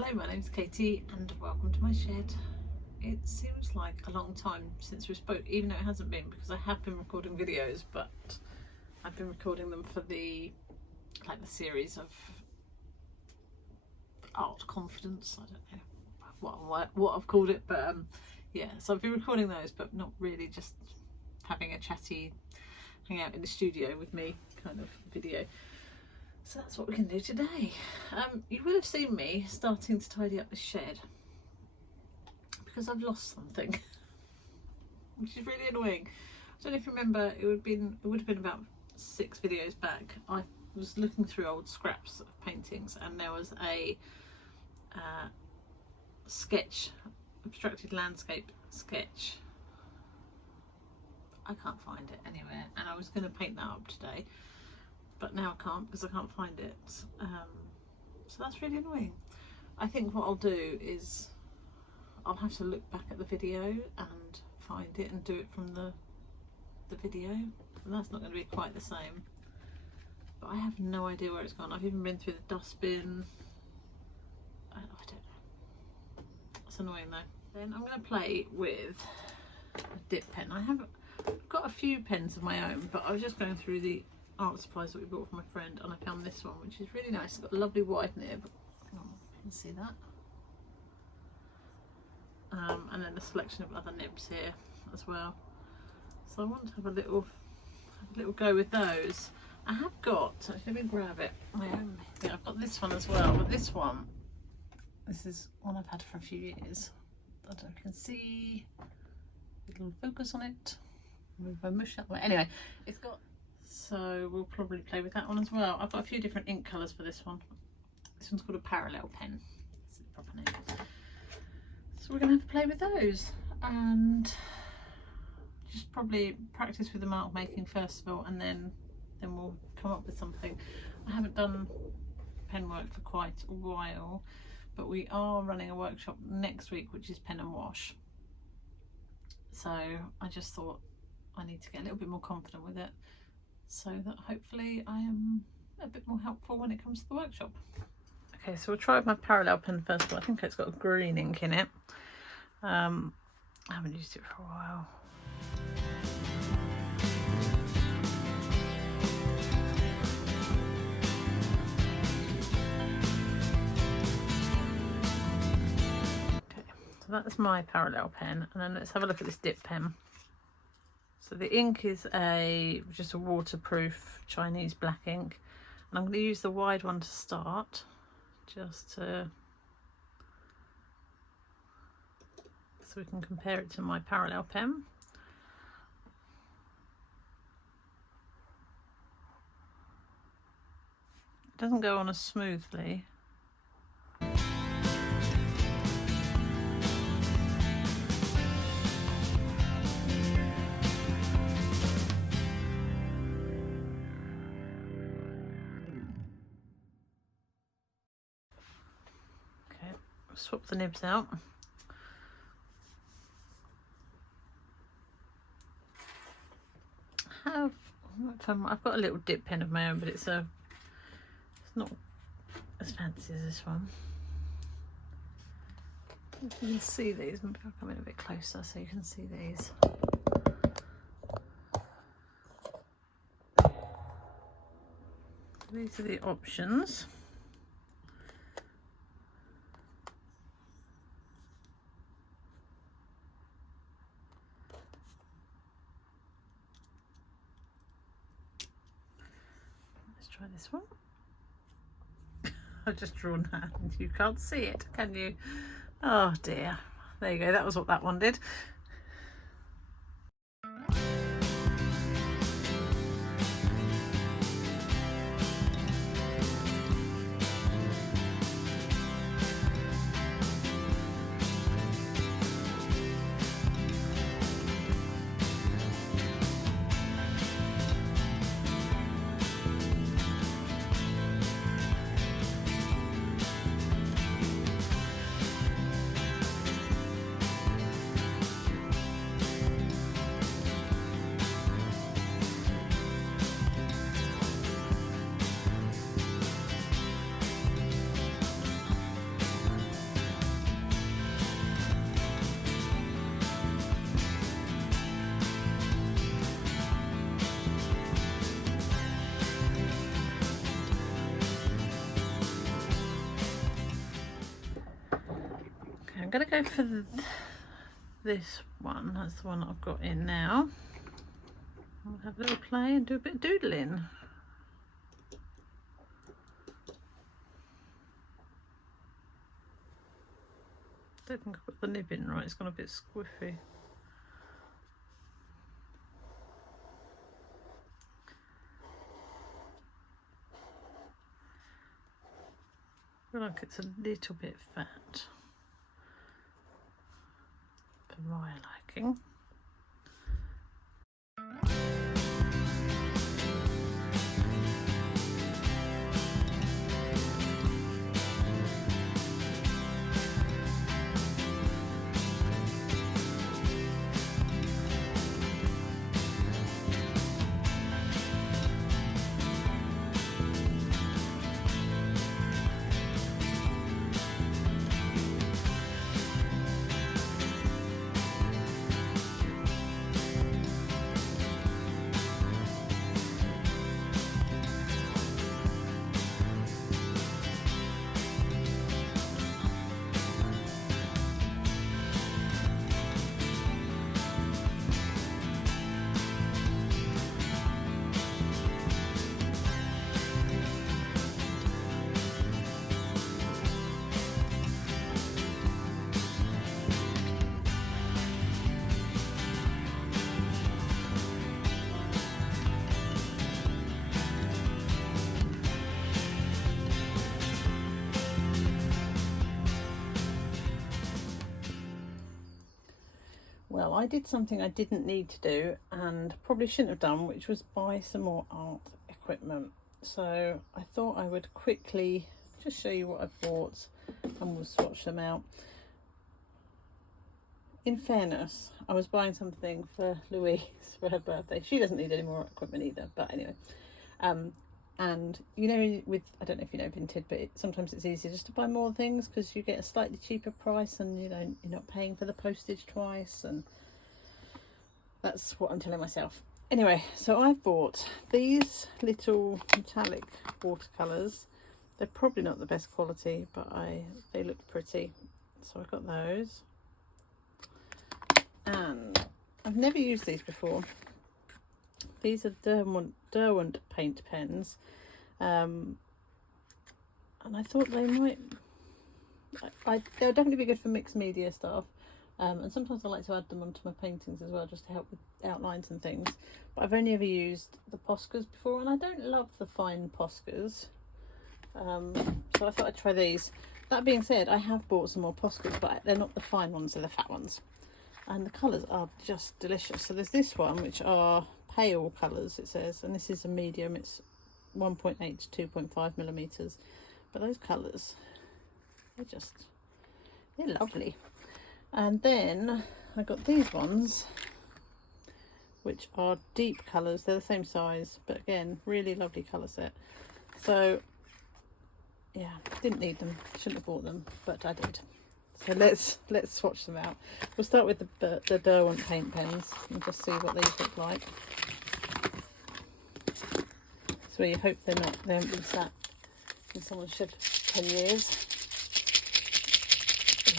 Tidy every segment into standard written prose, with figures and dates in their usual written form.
Hello, my name's Katie and welcome to my shed. It seems like a long time since we spoke, even though it hasn't been, because I have been recording videos, but I've been recording them for the series of art confidence. I don't know what I've called it, but yeah, so I've been recording those, but not really just having a chatty hang out in the studio with me kind of video. So that's what we can do today. You will have seen me starting to tidy up the shed because I've lost something, which is really annoying. I don't know if you remember, it would have been about 6 videos back. I was looking through old scraps of paintings and there was a sketch, abstracted landscape sketch. I can't find it anywhere, and I was going to paint that up today, but now I can't because I can't find it. So that's really annoying. I think what I'll do is I'll have to look back at the video and find it and do it from the video, and that's not going to be quite the same. But I have no idea where it's gone. I've even been through the dustbin. I don't know. It's annoying though. Then I'm going to play with a dip pen. I've got a few pens of my own, but I was just going through the art supplies that we bought from my friend and I found this one, which is really nice. It's got a lovely wide nib. Oh, you can see that. And then a selection of other nibs here as well. So I want to have a little go with those. I have got, let me grab it. Yeah, I've got this one as well, but this is one I've had for a few years. I don't know if you can see a little focus on it. Move my mush out the way. Anyway, it's got, so we'll probably play with that one as well. I've got a few different ink colours for this one. This one's called a parallel pen. That's the proper name. So we're going to have to play with those and just probably practice with the mark making first of all, and then we'll come up with something. I haven't done pen work for quite a while, but we are running a workshop next week which is pen and wash. So I just thought I need to get a little bit more confident with it so that hopefully I am a bit more helpful when it comes to the workshop. Okay, so we'll try with my parallel pen first of all. I think it's got a green ink in it. I haven't used it for a while. Okay, so that's my parallel pen, and then let's have a look at this dip pen. So the ink is just a waterproof Chinese black ink, and I'm going to use the wide one to start, just to, so we can compare it to my parallel pen. It doesn't go on as smoothly. Swap the nibs out. I've got a little dip pen of my own, but it's not as fancy as this one. You can see these. Maybe I'll come in a bit closer so you can see these. These are the options. Try this one. I've just drawn that and you can't see it, can you? Oh dear. There you go, that was what that one did. I'm going to go for this one. That's the one that I've got in now. I'll have a little play and do a bit of doodling. I don't think I've got the nib in right, it's gone a bit squiffy. I feel like it's a little bit fat for my liking. Well, I did something I didn't need to do and probably shouldn't have done, which was buy some more art equipment. So I thought I would quickly just show you what I bought and we'll swatch them out. In fairness, I was buying something for Louise for her birthday. She doesn't need any more equipment either, but anyway. And you know, with, I don't know if you know Vinted, but sometimes it's easier just to buy more things because you get a slightly cheaper price and you know, you're not paying for the postage twice, and that's what I'm telling myself. Anyway, so I've bought these little metallic watercolours. They're probably not the best quality, but they look pretty. So I've got those. And I've never used these before. These are dewent paint pens, and I thought they might. They'll definitely be good for mixed media stuff, and sometimes I like to add them onto my paintings as well, just to help with outlines and things. But I've only ever used the poscas before, and I don't love the fine poscas, so I thought I'd try these. That being said, I have bought some more poscas, but they're not the fine ones; they're the fat ones, and the colours are just delicious. So there's this one, which are pale colours, it says, and this is a medium. It's 1.8 to 2.5 millimeters, but those colours, they're lovely. And then I got these ones, which are deep colours. They're the same size, but again, really lovely colour set. So yeah, didn't need them, shouldn't have bought them, but I did. So let's swatch them out. We'll start with the Derwent paint pens and just see what these look like. So you hope they haven't been sat in someone's shed for 10 years.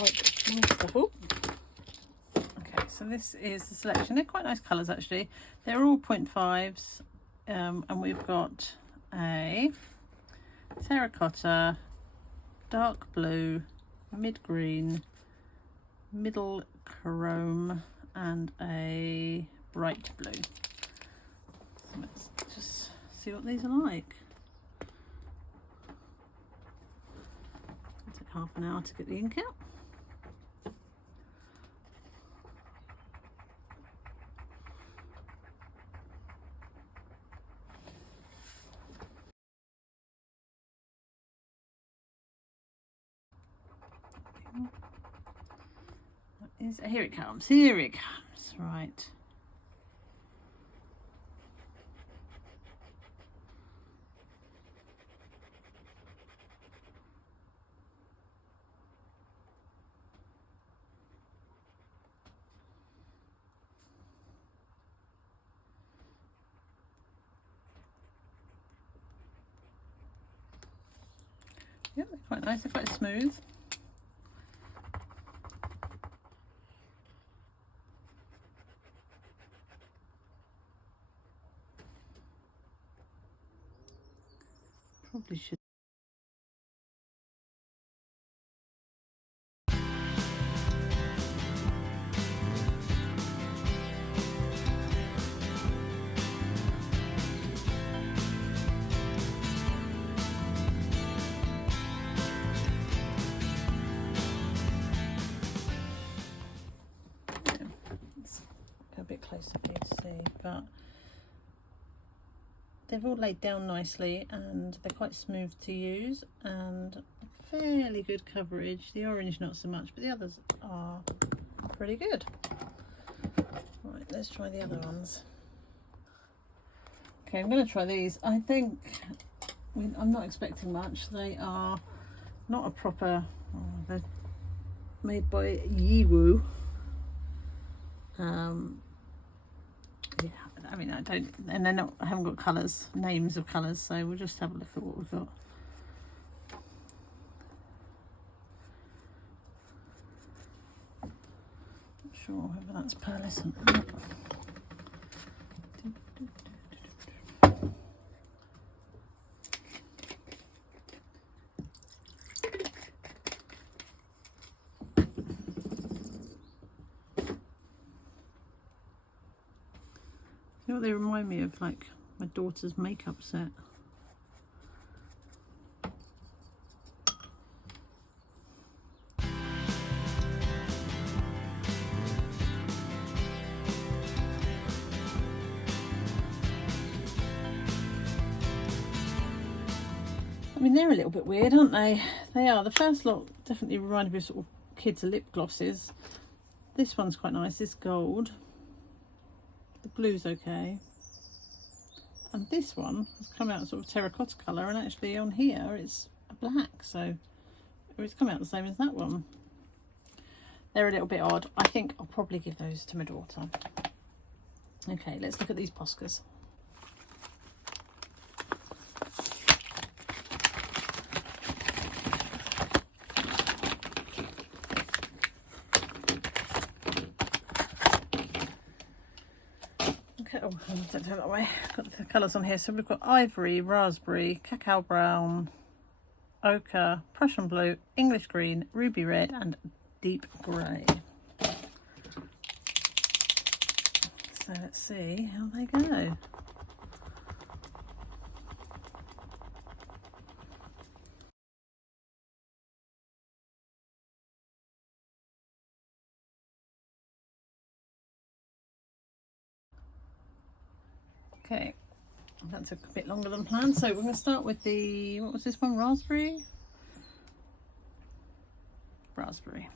Like my stuff. Ooh. Okay, so this is the selection. They're quite nice colours actually. They're all 0.5s, and we've got a terracotta, dark blue, mid green, middle chrome, and a bright blue. So let's just see what these are like. It'll take half an hour to get the ink out. Here it comes, right. Yeah, they're quite nice, they're quite smooth. probably should. A bit closer for you to see, but they've all laid down nicely and they're quite smooth to use and fairly good coverage. The orange not so much, but the others are pretty good. Right, let's try the other ones. Okay, I'm going to try these. I think I'm not expecting much. They are not a proper, they're made by Yiwu. Yeah, I mean, I don't, and they're not, I haven't got colours, names of colours, so we'll just have a look at what we've got. Not sure whether that's pearlescent or not. You know what they remind me of? Like my daughter's makeup set. I mean, they're a little bit weird, aren't they? They are. The first lot definitely reminded me of sort of kids' lip glosses. This one's quite nice, this gold. The blue's okay. And this one has come out sort of terracotta colour, and actually on here it's a black, so it's come out the same as that one. They're a little bit odd. I think I'll probably give those to my daughter. Okay, let's look at these poscas. Okay, oh, don't turn that way. Got the colours on here. So we've got ivory, raspberry, cacao brown, ochre, Prussian blue, English green, ruby red, and deep grey. So let's see how they go. Okay, that took a bit longer than planned. So we're going to start with the, what was this one, raspberry? Raspberry.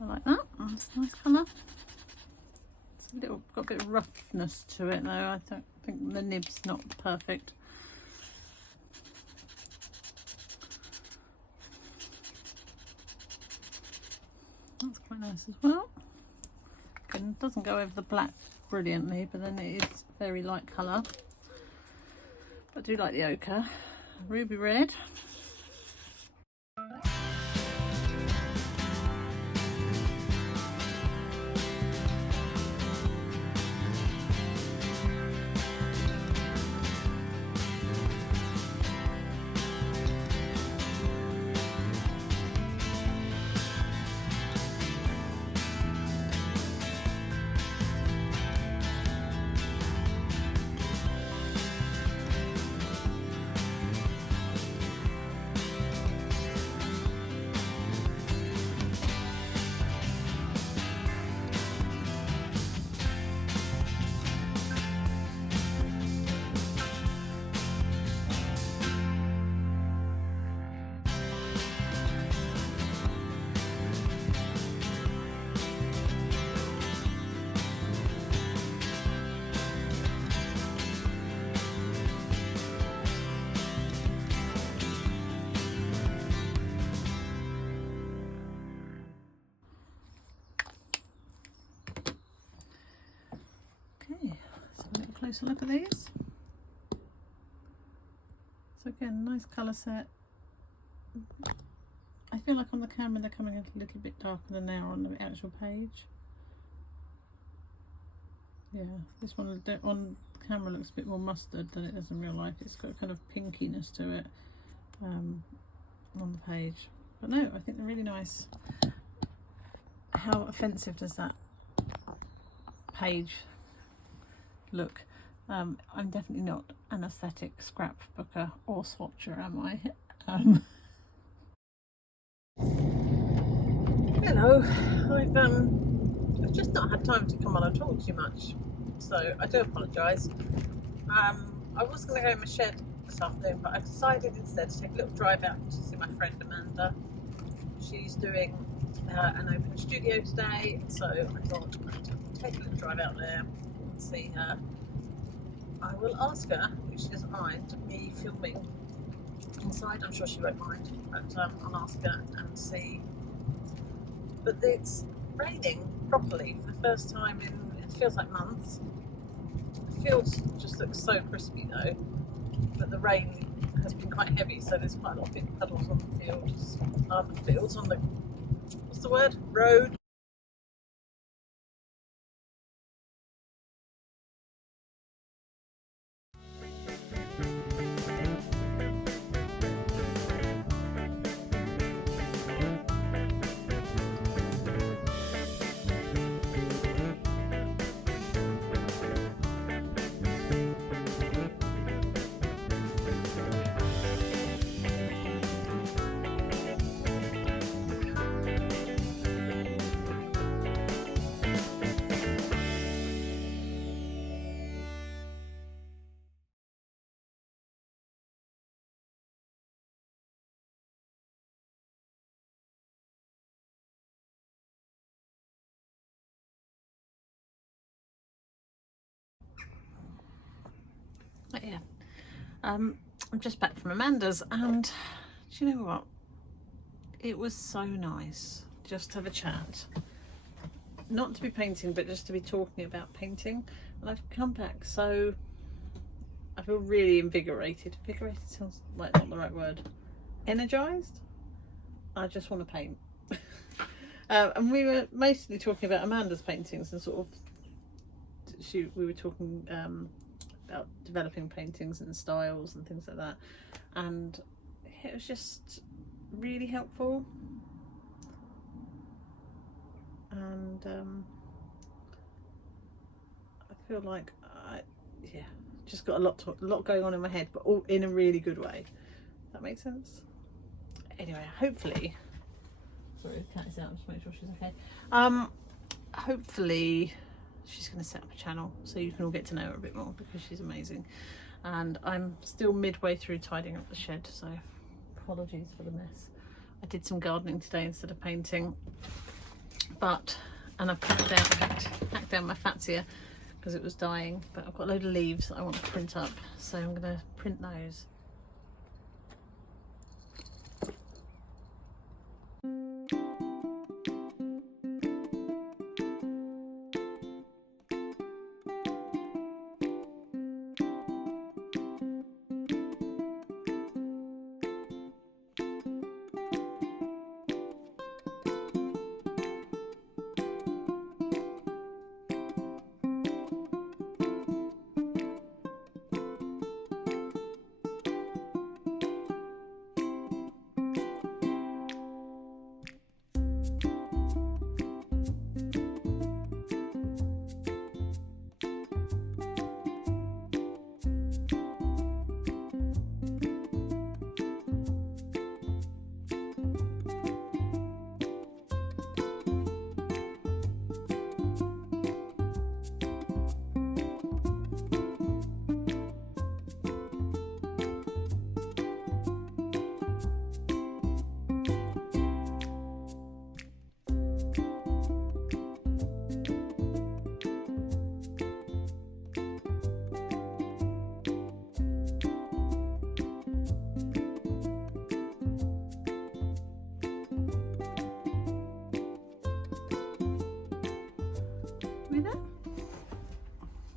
I like that. That's a nice colour. It's a little, got a bit of roughness to it though. I don't think the nib's not perfect. That's quite nice as well. Again, doesn't go over the black brilliantly, but then it is very light colour. But I do like the ochre. Ruby red. Closer look at these. So again, nice colour set. I feel like on the camera they're coming a little bit darker than they are on the actual page. Yeah, this one on camera looks a bit more mustard than it does in real life. It's got a kind of pinkiness to it on the page. But no, I think they're really nice. How offensive does that page look? I'm definitely not an aesthetic scrapbooker or swatcher, am I? Hello, I've just not had time to come on and talk too much, so I do apologise. I was going to go in my shed this afternoon, but I decided instead to take a little drive out to see my friend Amanda. She's doing an open studio today, so I thought I'd take a little drive out there and see her. I will ask her if she doesn't mind me filming inside. I'm sure she won't mind, but I'll ask her and see. But it's raining properly for the first time in, it feels like months. The fields just look so crispy though, but the rain has been quite heavy, so there's quite a lot of big puddles on the fields. Fields on the, what's the word? Road. But yeah, I'm just back from Amanda's, and do you know what? It was so nice just to have a chat. Not to be painting, but just to be talking about painting. And I've come back, so I feel really invigorated. Invigorated sounds like not the right word. Energized? I just want to paint. And we were mostly talking about Amanda's paintings and sort of, we were talking about developing paintings and styles and things like that, and it was just really helpful. And I feel like just got a lot going on in my head, but all in a really good way. Does that make sense? Anyway, hopefully, sorry, the cat is out, just make sure she's okay. Hopefully she's going to set up a channel so you can all get to know her a bit more, because she's amazing. And I'm still midway through tidying up the shed, so apologies for the mess. I did some gardening today instead of painting, and I've hacked down my fatsia because it was dying, but I've got a load of leaves that I want to print up, so I'm going to print those.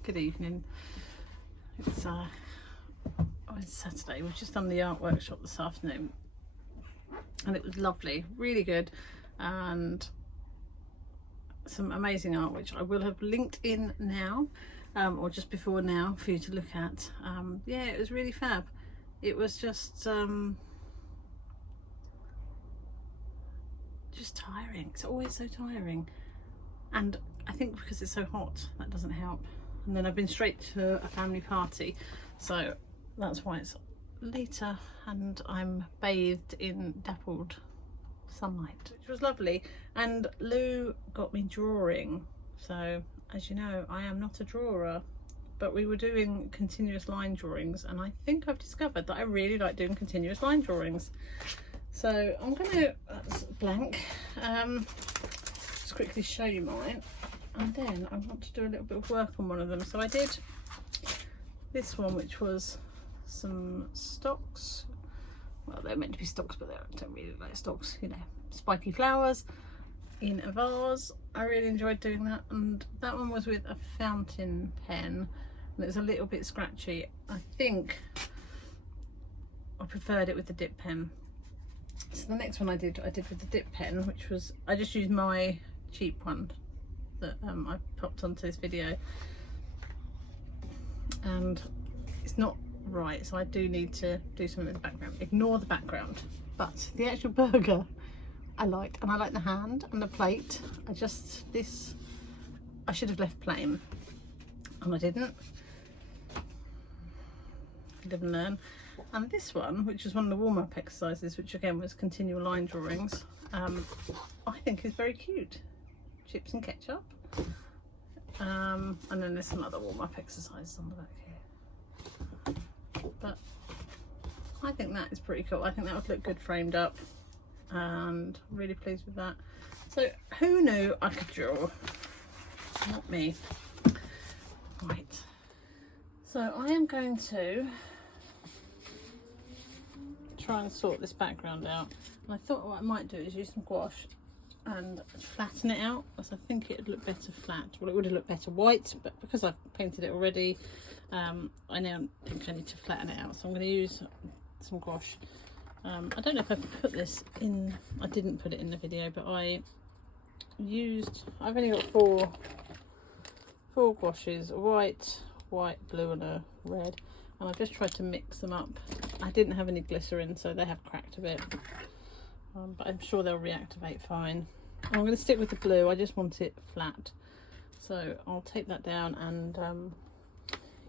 Good evening. It's Saturday. We've just done the art workshop this afternoon, and it was lovely, really good. And some amazing art, which I will have linked in now, or just before now, for you to look at. Yeah, it was really fab. It was just tiring. It's always so tiring, and I think because it's so hot, that doesn't help. And then I've been straight to a family party, so that's why it's later, and I'm bathed in dappled sunlight, which was lovely. And Lou got me drawing, so as you know, I am not a drawer, but we were doing continuous line drawings, and I think I've discovered that I really like doing continuous line drawings. So I'm gonna, that's blank, just quickly show you mine, and then I want to do a little bit of work on one of them. So I did this one, which was some stocks. Well, they're meant to be stocks, but they don't really like stocks, you know, spiky flowers in a vase. I really enjoyed doing that. And that one was with a fountain pen, and it's a little bit scratchy. I think I preferred it with the dip pen. So the next one I did with the dip pen, which was, I just used my cheap one that I popped onto this video, and it's not right, so I do need to do something with the background. Ignore the background, but the actual burger I liked, and I like the hand and the plate. I should have left plain, and I didn't. Live and learn. And this one, which was one of the warm-up exercises, which again was continual line drawings, I think is very cute. Chips and ketchup, and then there's some other warm-up exercises on the back here, but I think that is pretty cool. I think that would look good framed up, and I'm really pleased with that. So who knew I could draw? Not me. Right, so I am going to try and sort this background out, and I thought what I might do is use some gouache and flatten it out, because I think it would look better flat. Well, it would have looked better white, but because I've painted it already, I now think I need to flatten it out. So I'm going to use some gouache. I don't know if I put this in, I didn't put it in the video, but I've only got four gouaches, a white, blue and a red, and I've just tried to mix them up. I didn't have any glycerin, so they have cracked a bit, but I'm sure they'll reactivate fine. And I'm going to stick with the blue, I just want it flat, so I'll take that down, and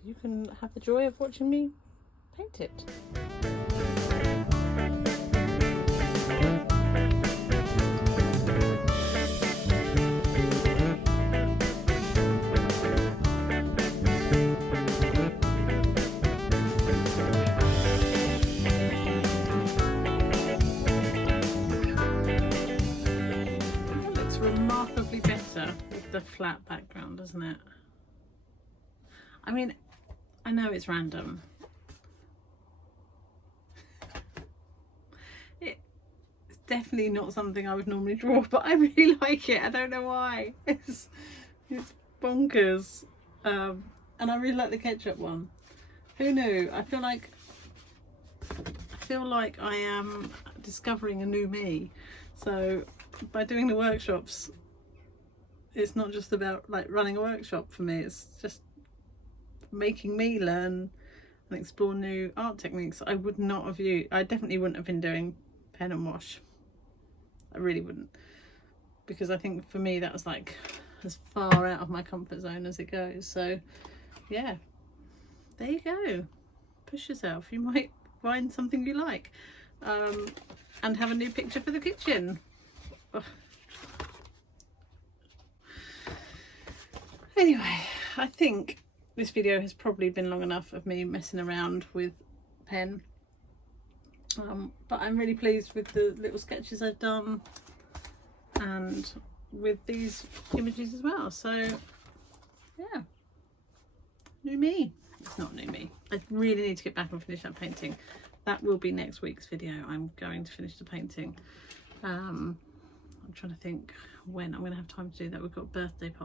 you can have the joy of watching me paint it. Remarkably better with the flat background, doesn't it? I mean, I know it's random. It's definitely not something I would normally draw, but I really like it. I don't know why. It's bonkers. And I really like the ketchup one. Who knew? I feel like I am discovering a new me. So by doing the workshops, it's not just about like running a workshop for me, it's just making me learn and explore new art techniques I would not have used. I definitely wouldn't have been doing pen and wash. I really wouldn't, because I think for me that was like as far out of my comfort zone as it goes. So yeah, there you go. Push yourself, you might find something you like, and have a new picture for the kitchen. Anyway, I think this video has probably been long enough of me messing around with pen, but I'm really pleased with the little sketches I've done and with these images as well. So yeah, new me. It's not new me. I really need to get back and finish that painting. That will be next week's video. I'm going to finish the painting. I'm trying to think when I'm going to have time to do that. We've got a birthday party